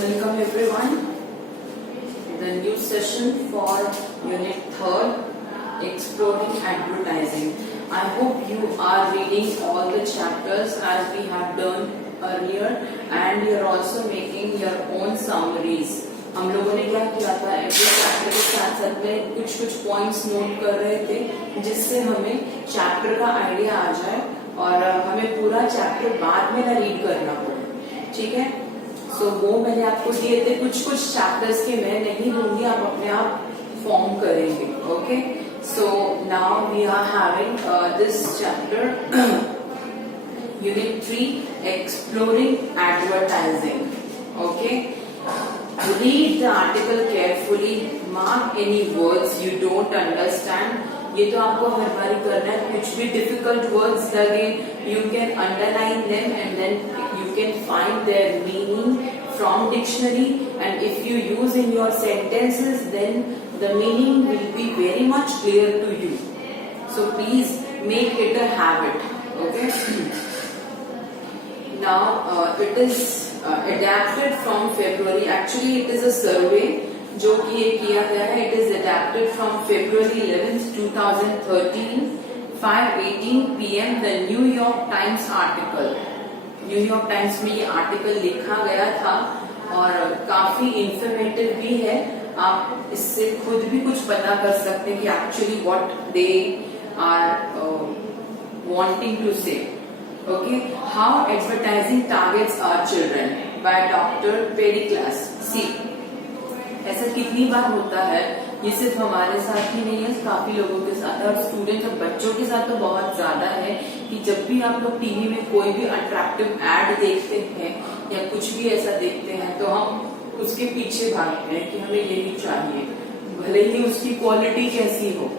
Welcome everyone. The new session for Unit 3rd, Exploring Advertising. I hope you are reading all the chapters as we have done earlier and you are also making your own summaries. हम लोगों ने क्या किया था, every chapter के साथ साथ में कुछ पॉइंट्स नोट कर रहे थे जिससे हमें चैप्टर का आइडिया आ जाए और हमें पूरा चैप्टर बाद में ना रीड करना पड़े. ठीक है, सो वो मैंने आपको दिए थे. कुछ चैप्टर्स के मैं नहीं दूंगी, आप अपने आप फॉर्म करेंगे. Okay, so now we are having this chapter Unit 3, Exploring Advertising. Okay, read the article carefully. Mark any words you don't understand. ये तो आपको हर बारी करना है. कुछ भी difficult words लगे, you can underline them and then you can find their meaning from dictionary. And if you use in your sentences, then the meaning will be very much clear to you. So please make it a habit. Okay. Now it is adapted from February. Actually, it is a survey जो कि ये किया गया है. It is adapted from February 11th, 2013, 5:18 PM. The New York Times article. New York Times में ये article लिखा गया था और काफी इंफॉर्मेटिव भी है. आप इससे खुद भी कुछ पता कर सकते हैं कि actually what they are wanting to say. Okay, how advertising targets our children by Dr. Pericles. See, ऐसा कितनी बार होता है, ये सिर्फ हमारे साथ ही नहीं है, काफी लोगों के साथ है और स्टूडेंट्स और बच्चों के साथ तो बहुत ज्यादा है कि जब भी आप लोग टीवी में कोई भी अट्रैक्टिव एड देखते हैं या कुछ भी ऐसा देखते हैं तो हम उसके पीछे भागते हैं कि हमें यही चाहिए, भले ही उसकी क्वालिटी कैसी हो.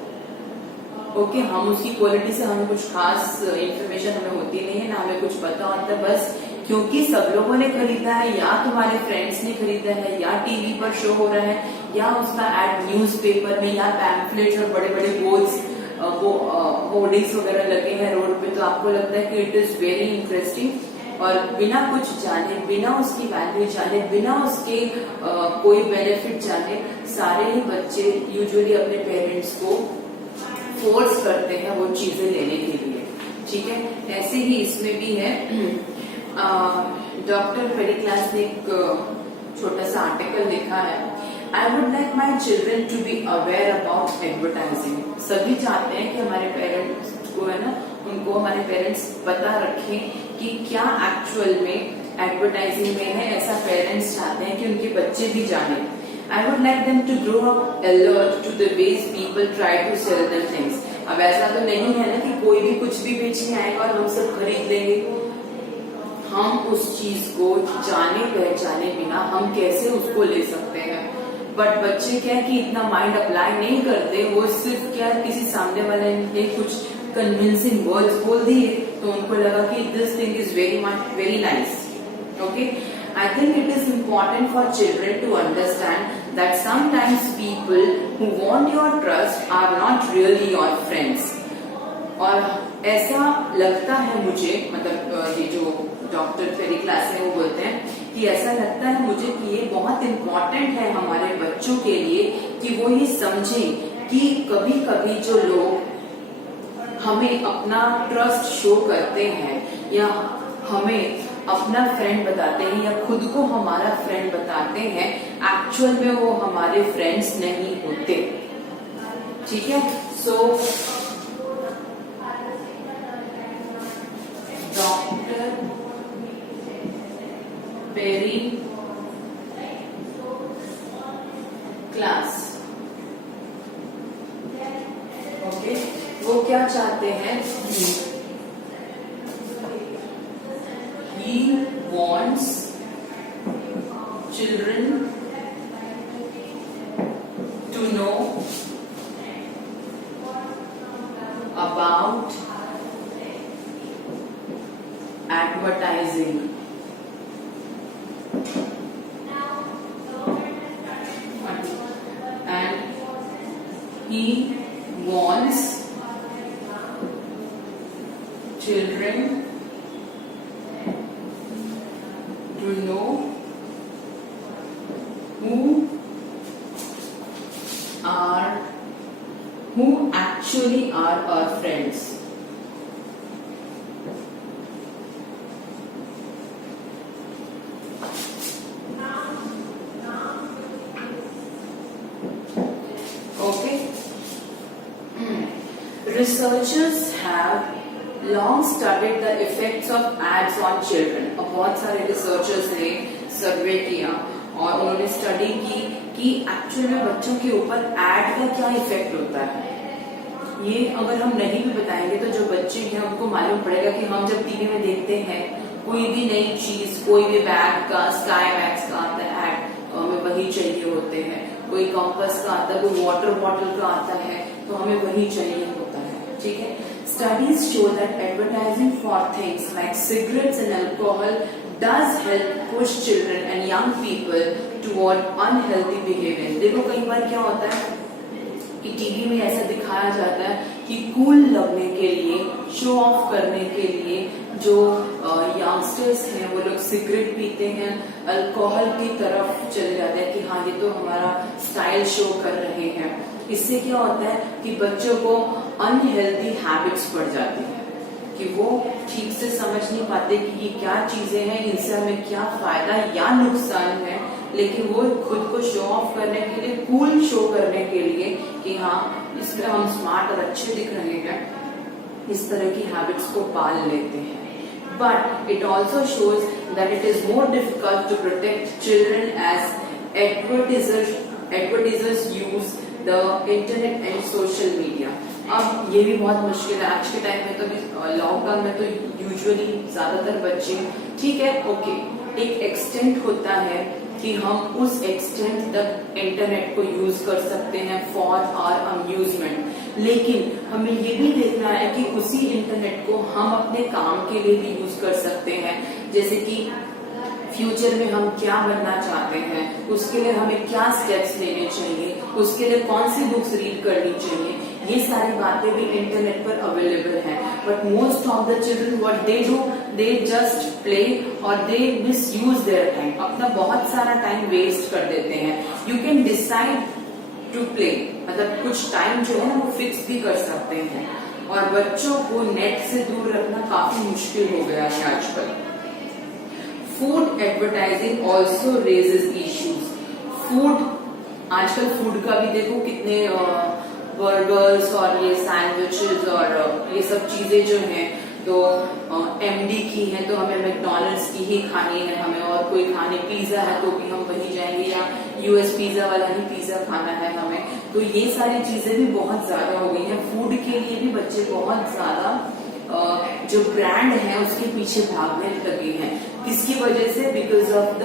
ओके, हम उसकी क्वालिटी से हमें कुछ खास इंफॉर्मेशन हमें होती नहीं है, ना हमें कुछ पता होता है. बस क्योंकि सब लोगों ने खरीदा है या तुम्हारे फ्रेंड्स ने खरीदा है या टीवी पर शो हो रहा है या उसका एड न्यूज़पेपर में या पैम्फलेट्स और बड़े बड़े बोर्ड्स वो होर्डिंग्स वगैरह लगे हैं रोड पे, तो आपको लगता है कि इट इज वेरी इंटरेस्टिंग और बिना कुछ जाने, बिना उसकी वैल्यू जाने, बिना उसके कोई बेनिफिट जाने सारे ही बच्चे यूजुअली अपने पेरेंट्स को फोर्स करते हैं वो चीजें लेने के लिए. ठीक है, ऐसे ही इसमें भी है. डॉक्टर पेरिक्लास ने एक छोटा सा आर्टिकल लिखा है. I would like my children to be aware about advertising. सभी चाहते हैं कि हमारे पेरेंट्स को है ना, उनको हमारे पेरेंट्स पता रखें कि क्या एक्चुअल में एडवर्टाइजिंग में है. ऐसा पेरेंट्स चाहते हैं कि उनके बच्चे भी जाने. I would like them to grow up alert to the ways people try to sell their things. अब ऐसा तो नहीं है ना कि कोई भी कुछ भी बेचने आएगा और हम सब खरीद लेंगे. हम उस चीज को जाने पहचाने बिना हम कैसे उसको ले सकते हैं. बट बच्चे क्या है कि इतना माइंड अप्लाई नहीं करते. वो सिर्फ क्या किसी सामने वाले ने कुछ कन्विंसिंग वर्ड्स बोल दिए तो उनको लगा कि this thing is very nice. Okay, I think it is important for children to understand that sometimes people who want your trust are not really your friends. और ऐसा लगता है मुझे, मतलब ये जो डॉक्टर पेरिक्लास है वो बोलते हैं कि ऐसा लगता है मुझे कि ये बहुत इम्पोर्टेंट है हमारे बच्चों के लिए कि वो ये समझें कि कभी कभी जो लोग हमें अपना ट्रस्ट शो करते हैं या हमें अपना फ्रेंड बताते हैं या खुद को हमारा फ्रेंड बताते हैं, एक्चुअल में वो हमारे फ्रेंड्स नहीं होते. ठीक है, so doctor Perry class, okay, वो क्या चाहते हैं, he wants children to know about advertising. And he wants children to know Researchers have long studied the effects of ads on children. अब बहुत सारे रिसर्चर्स ने सर्वे किया और उन्होंने स्टडी की कि एक्चुअल में बच्चों के ऊपर एड का क्या इफेक्ट होता है। ये अगर हम नहीं भी बताएंगे तो जो बच्चे हैं उनको मालूम पड़ेगा कि हम जब टीवी में देखते हैं कोई भी नई चीज, कोई भी बैग का, स्काई बैग्स का आता है एड, तो हमें वही चाहिए होते हैं। कोई कंपास का आता है, कोई वाटर बॉटल का आता है, तो हमें वही चाहिए होता है। ठीक है। Studies show that advertising for things like cigarettes and alcohol does help push children and young people toward unhealthy behavior. देखो कई बार क्या होता है कि टीवी में ऐसा दिखाया जाता है कि कूल लगने के लिए, शो ऑफ करने के लिए जो यंगस्टर्स हैं वो लोग सिगरेट पीते हैं, अल्कोहल की तरफ चले जाते हैं कि हाँ ये तो हमारा स्टाइल शो कर रहे हैं। इससे क्या होता है कि बच्चों को अनहेल्दी हैबिट्स पड़ जाती हैं कि वो ठीक से समझ नहीं पाते कि ये क्या चीजें हैं, इनसे हमें क्या फायदा या नुकसान है, लेकिन वो खुद को शो ऑफ करने के लिए, कूल शो करने के लिए कि हाँ इसमें हम स्मार्ट और अच्छे दिख रहे हैं, इस तरह की हैबिट्स को पाल लेते हैं। But it also shows that it is more difficult to protect children as advertisers use the internet and social media. अब ये भी बहुत मुश्किल है आज के टाइम में, तो लॉकडाउन में तो यूजुअली ज्यादातर बच्चे ठीक है, ओके, एक एक्सटेंट होता है कि हम उस एक्सटेंट तक इंटरनेट को यूज कर सकते हैं फॉर आवर अम्यूजमेंट, लेकिन हमें ये भी देखना है कि उसी इंटरनेट को हम अपने काम के लिए भी यूज कर सकते हैं। जैसे कि फ्यूचर में हम क्या बनना चाहते हैं, उसके लिए हमें क्या स्टेप्स लेने चाहिए, उसके लिए कौन सी बुक्स रीड करनी चाहिए, ये सारी बातें भी इंटरनेट पर अवेलेबल है। But most of the children what they do, they just play और they misuse their time, अपना बहुत सारा टाइम वेस्ट कर देते हैं। You can decide to play, मतलब कुछ टाइम जो है ना वो फिक्स भी कर सकते हैं, और बच्चों को नेट से दूर रखना काफी मुश्किल हो गया है आजकल। Food advertising also raises issues. Food, आजकल फूड का भी देखो कितने बर्गर्स और ये सैंडविचेस और ये सब चीजें जो हैं तो एमडी की हैं, तो हमें मैकडॉनल्ड्स की ही खानी है हमें, और कोई खाने पिज्जा है तो भी हम वहीं जाएंगे, या यूएस पिज्जा वाला ही पिज्जा खाना है हमें। तो ये सारी चीजें भी बहुत ज्यादा हो गई हैं। फूड के लिए भी बच्चे बहुत ज्यादा जो ब्रांड है उसके पीछे भागने लगे हैं। किसकी वजह से? Because of the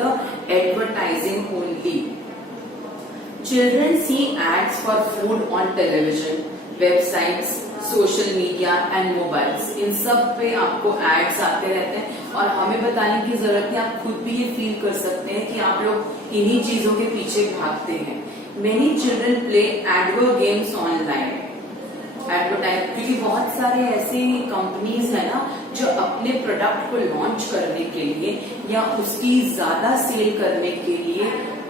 advertising only. Children see ads for food on television, websites, social media and mobiles. इन सब पे आपको एड्स आते रहते हैं और हमें बताने की जरूरत नहीं, आप खुद भी ये फील कर सकते हैं कि आप लोग इन्हीं चीजों के पीछे भागते हैं। Many children play advert games online. Advertise, क्योंकि बहुत सारे ऐसे कंपनीज है ना जो अपने प्रोडक्ट को लॉन्च करने के लिए या उसकी ज्यादा सेल करने के लिए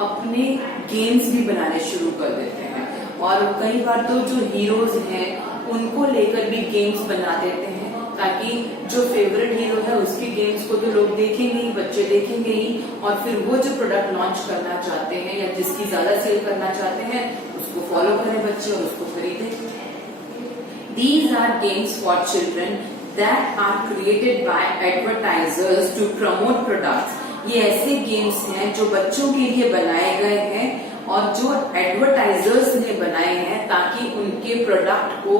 अपने गेम्स भी बनाने शुरू कर देते हैं, और कई बार तो जो हीरोज हैं उनको लेकर भी गेम्स बना देते हैं, ताकि जो फेवरेट हीरो है उसके गेम्स को तो लोग देखेंगे ही, बच्चे देखेंगे ही, और फिर वो जो प्रोडक्ट लॉन्च करना चाहते हैं या जिसकी ज्यादा सेल करना चाहते हैं उसको फॉलो करें बच्चे और उसको खरीदें। These are games for children that are created by advertisers to promote products. ये ऐसे गेम्स हैं जो बच्चों के लिए बनाए गए हैं और जो एडवर्टाइजर्स ने बनाए हैं ताकि उनके प्रोडक्ट को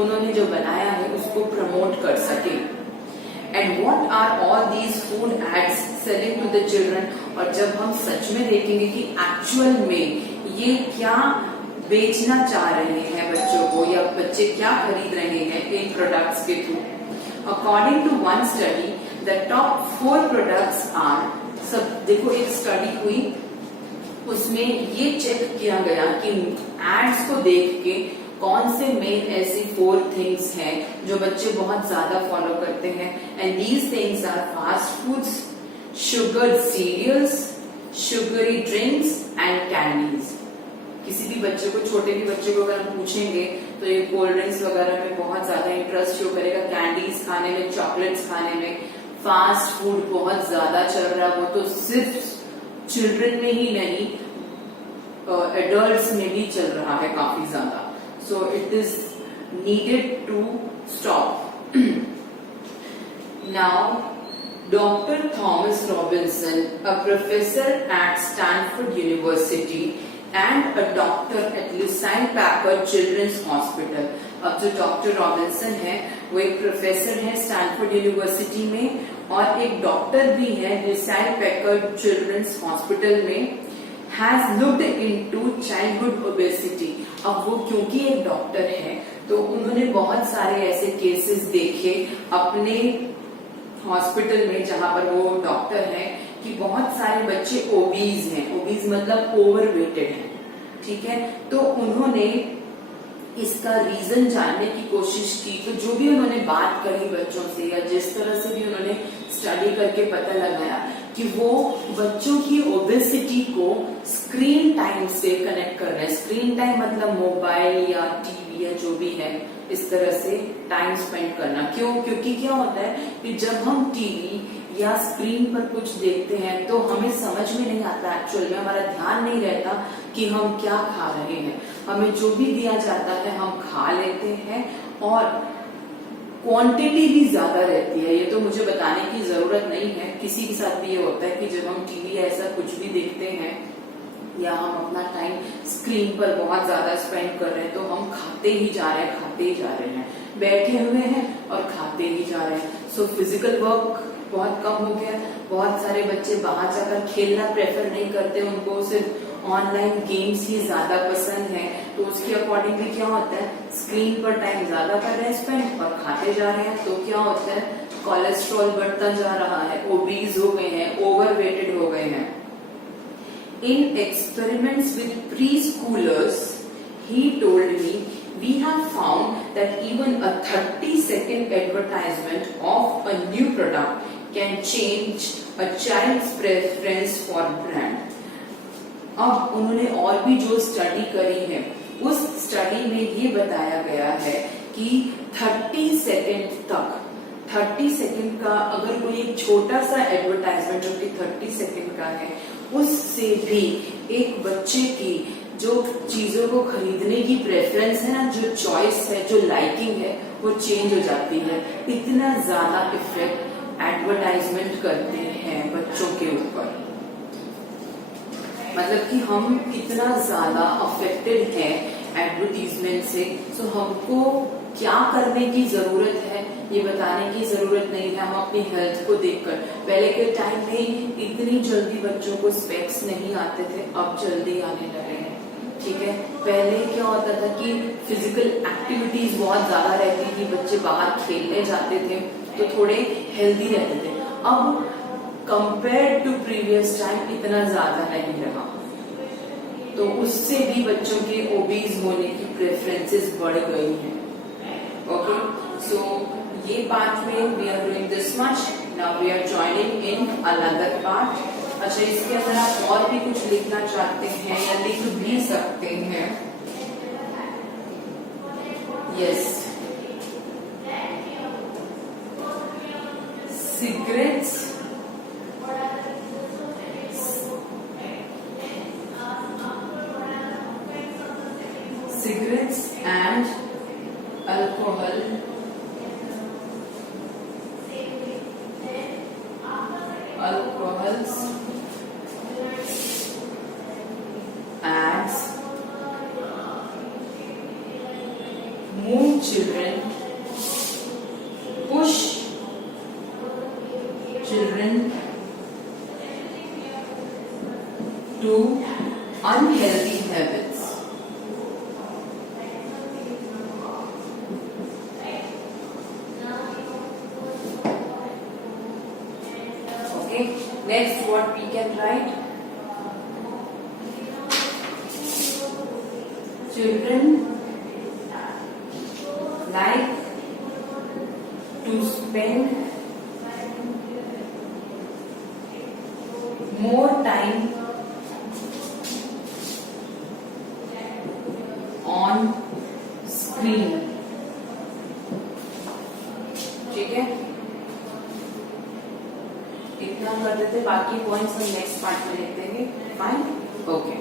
उन्होंने जो बनाया है उसको प्रमोट कर सके। And what are all these food ads selling to the children? और जब हम सच में देखेंगे कि एक्चुअल में ये क्या बेचना चाह रहे हैं बच्चों को, या बच्चे क्या खरीद रहे हैं इन प्रोडक्ट्स के through. According to one study the top 4 products are, सब देखो एक स्टडी हुई उसमें ये चेक किया गया कि एड्स को देख के कौन से मेन ऐसी 4 थिंग्स हैं जो बच्चे बहुत ज्यादा फॉलो करते हैं। And these things are fast foods, sugar cereals, sugary drinks and candies. किसी भी बच्चे को, छोटे भी बच्चे को अगर हम पूछेंगे तो ये कोल्ड ड्रिंक्स वगैरह में बहुत ज्यादा इंटरेस्ट शो करेगा, कैंडीज खाने में, चॉकलेट्स खाने में। फास्ट फूड बहुत ज्यादा चल रहा है, वो तो सिर्फ चिल्ड्रन में ही नहीं एडल्ट्स में भी चल रहा है काफी ज्यादा। So it is needed to stop. Now, Dr. Thomas Robinson, a professor at Stanford University and a doctor at Lucile Packard Children's Hospital. अब जो डॉक्टर रॉबिन्सन है वो एक प्रोफेसर है स्टैनफोर्ड यूनिवर्सिटी में और एक डॉक्टर भी है ल्यूसाइल पैकर्ड चिल्ड्रंस हॉस्पिटल में, has looked into childhood obesity. अब वो क्योंकि एक डॉक्टर है तो उन्होंने बहुत सारे ऐसे केसेस देखे अपने हॉस्पिटल में जहां पर वो डॉक्टर है कि बहुत सारे बच्चे ओबीज हैं, ओबीज मतलब ओवरवेटेड हैं, ठीक है। तो उन्होंने इसका रीजन जानने की कोशिश की, तो जो भी उन्होंने बात करी बच्चों से या जिस तरह से भी उन्होंने स्टडी करके पता लगाया कि वो बच्चों की ओबेसिटी को स्क्रीन टाइम से कनेक्ट कर रहे हैं। स्क्रीन टाइम मतलब मोबाइल या टीवी या जो भी है इस तरह से टाइम स्पेंड करना। क्यों? क्योंकि क्या होता है कि जब हम टीवी या स्क्रीन पर कुछ देखते हैं तो हमें समझ में नहीं आता, एक्चुअल में हमारा ध्यान नहीं रहता कि हम क्या खा रहे हैं। हमें जो भी दिया जाता है हम खा लेते हैं और क्वांटिटी भी ज्यादा रहती है। ये तो मुझे बताने की जरूरत नहीं है, किसी के साथ भी ये होता है कि जब हम टीवी या ऐसा कुछ भी देखते हैं या हम अपना टाइम स्क्रीन पर बहुत ज्यादा स्पेंड कर रहे हैं तो हम खाते ही जा रहे हैं, खाते ही जा रहे हैं, बैठे हुए हैं और खाते ही जा रहे हैं। सो फिजिकल वर्क बहुत कम हो गया। बहुत सारे बच्चे बाहर जाकर खेलना प्रेफर नहीं करते, उनको सिर्फ ऑनलाइन गेम्स ही ज्यादा पसंद है। तो उसके अकॉर्डिंगली क्या होता है, स्क्रीन पर टाइम ज्यादा कर रहे हैं स्पेंड और खाते जा रहे हैं, तो क्या होता है कोलेस्ट्रॉल बढ़ता जा रहा है, ओबीज हो गए हैं, ओवरवेटेड हो गए हैं। In experiments with preschoolers, he told me, we have found that even a 30-second advertisement of a new product can change a child's preference for brand. अब उन्होंने और भी जो स्टडी करी है उस स्टडी में ये बताया गया है कि 30 सेकेंड तक, 30 सेकेंड का अगर कोई एक छोटा सा एडवर्टाइजमेंट जो कि 30 सेकेंड का है उससे भी एक बच्चे की जो चीजों को खरीदने की प्रेफरेंस है ना, जो चॉइस है, जो लाइकिंग है, वो चेंज हो जाती है। इतना ज्यादा इफेक्ट एडवर्टाइजमेंट करते हैं बच्चों के ऊपर, मतलब कि हम इतना ज्यादा अफेक्टेड हैं एडवर्टीजमेंट से। सो हमको क्या करने की जरूरत है ये बताने की जरूरत नहीं है। हम अपनी हेल्थ को देखकर, पहले के टाइम में इतनी जल्दी बच्चों को स्पेक्स नहीं आते थे, अब जल्दी आने लगे हैं, ठीक है। पहले क्या होता था कि फिजिकल एक्टिविटीज बहुत ज्यादा रहती थी, बच्चे बाहर खेलने जाते थे तो थोड़े हेल्दी रहते थे। अब कंपेयर टू प्रीवियस टाइम इतना ज्यादा नहीं रहा, तो उससे भी बच्चों के ओबीज होने की प्रेफरेंसेस बढ़ गई हैं। ओके, सो ये पार्ट में we are doing this much, now we are joining in another part. अच्छा, इसके अंदर आप और भी कुछ लिखना चाहते हैं या लिख भी सकते हैं। Yes, cigarettes and alcohols as move children, push children to unhealthy habits. Next, what we can write? Children like to spend more time on screen. ठीक है, इतना कर देते, बाकी पॉइंट्स हम नेक्स्ट पार्ट में लिख देंगे। Fine, okay.